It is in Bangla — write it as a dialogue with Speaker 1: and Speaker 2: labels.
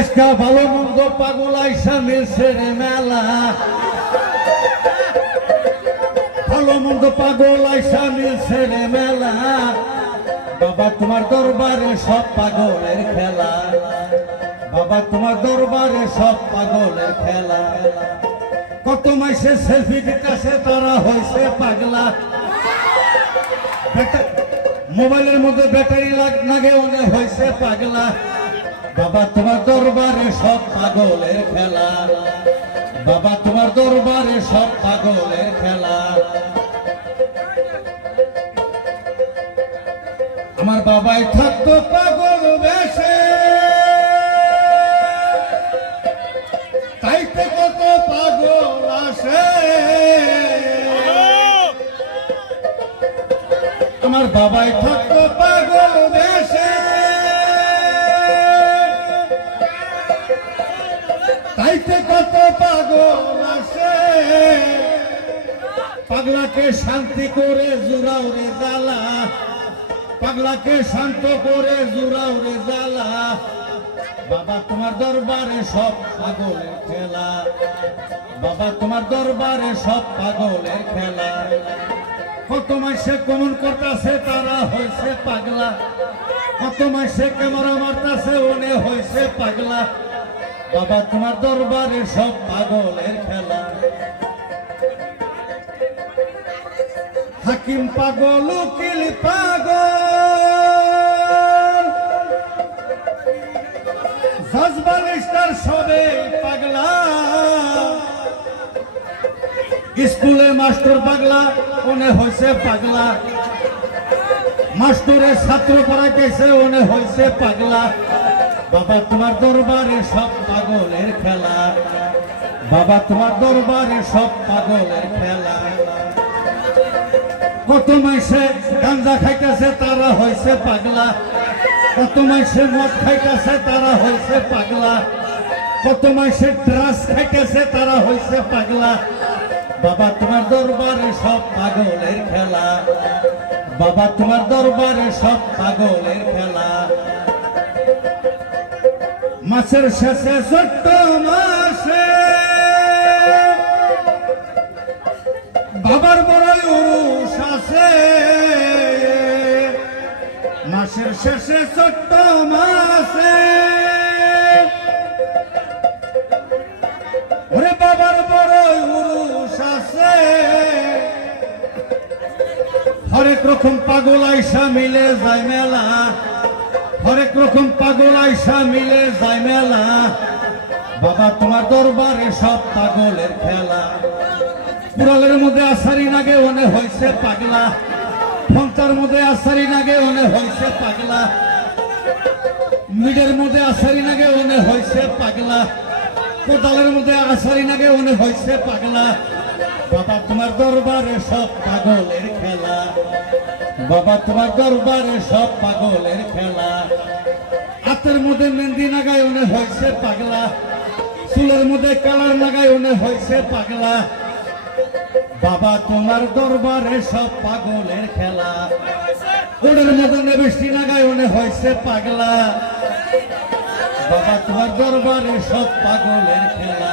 Speaker 1: আজকা ভালো মন্দ পাগল আইসা মিলছে রে মেলা। ভালো মন্দ পাগল আইসা মিলছে রে মেলা। বাবা, তোমার দরবারে সব পাগলের খেলা। বাবা, তোমার দরবারে সব পাগলের খেলা। কত মাইসে সেলফি দিতেছে তারা হয়েছে পাগলা। মোবাইলের মধ্যে ব্যাটারি লাগ- মনে হয়েছে পাগলা। বাবা, তোমার দরবারে সব পাগলের খেলা। বাবা, তোমার দরবারে সব পাগলের খেলা। আমার বাবাই থাকতো পাগল বেশে। তাইতে কত পাগল আসে। আমার বাবাই থাকতো পাগল বেশে। কত পাগল আসে পাগলাকে শান্তি করে জুড়াও রে জ্বালা। পাগলাকে শান্ত করে জুড়াও রে জ্বালা। বাবা, তোমার দরবারে সব পাগলের খেলা। বাবা, তোমার দরবারে সব পাগলের খেলা। কত মাসে কমন করতেছে, তারা হয়েছে পাগলা। কত মাসে ক্যামেরা মারতাছে ওনে হয়েছে পাগলা। বাবা, তোমার দরবারে সব পাগলের খেলা। হাকিম পাগল, উকিল পাগল। জজবালিস্টার সবে পাগলা। স্কুলে মাস্টার পাগলা ওনে হয়েছে পাগলা। মাস্টরে ছাত্র পড়াইতেছে ওনে হয়েছে পাগলা। বাবা, তোমার দরবারে সব পাগলের খেলা। বাবা, তোমার দরবারে সব পাগলের খেলা। কত মাসে গাঞ্জা খাইতেছে, তারা হয়েছে পাগলা। কত মাসে মদ খাইতেছে, তারা হয়েছে পাগলা। কত মাসে ড্রাস খাইতেছে, তারা হয়েছে পাগলা। বাবা, তোমার দরবারে সব পাগলের খেলা। বাবা, তোমার দরবারে সব পাগলের খেলা। মাসের শেষে ছোট্ট মাসে বাবার বড়ই উরুষ আছে। মাসের শেষে ছোট্ট মাসে ওরে বাবার বড়ই উরুষ আছে। হরেক রকম পাগল আইসা মিলে যায় মেলা। হরেক রকম পাগল আইসা মিলে যায় মেলা। বাবা, তোমার দরবারে সব পাগলের খেলা। পুরালের মধ্যে আসারি নাগে ওনে হয়েছে পাগলা। ফন্তার মধ্যে আসারি নাগে ওনে হয়েছে পাগলা। মিডের মধ্যে আসারি নাগে ওনে হয়েছে পাগলা। কোদালের মধ্যে আসারি নাগে ওনে হয়েছে পাগলা। বাবা, তোমার দরবারে সব পাগলের খেলা। বাবা, তোমার দরবারে সব পাগলের খেলা। হাতের মধ্যে মেহেন্দি নাগায় ওনে হয়েছে পাগলা। চুলের মধ্যে কালার নাগায় ওনে হয়েছে পাগলা। বাবা, তোমার দরবারে সব পাগলের খেলা। ওদের মধ্যে বৃষ্টি নাগায় ওনে হয়েছে পাগলা। বাবা, তোমার দরবারে সব পাগলের খেলা।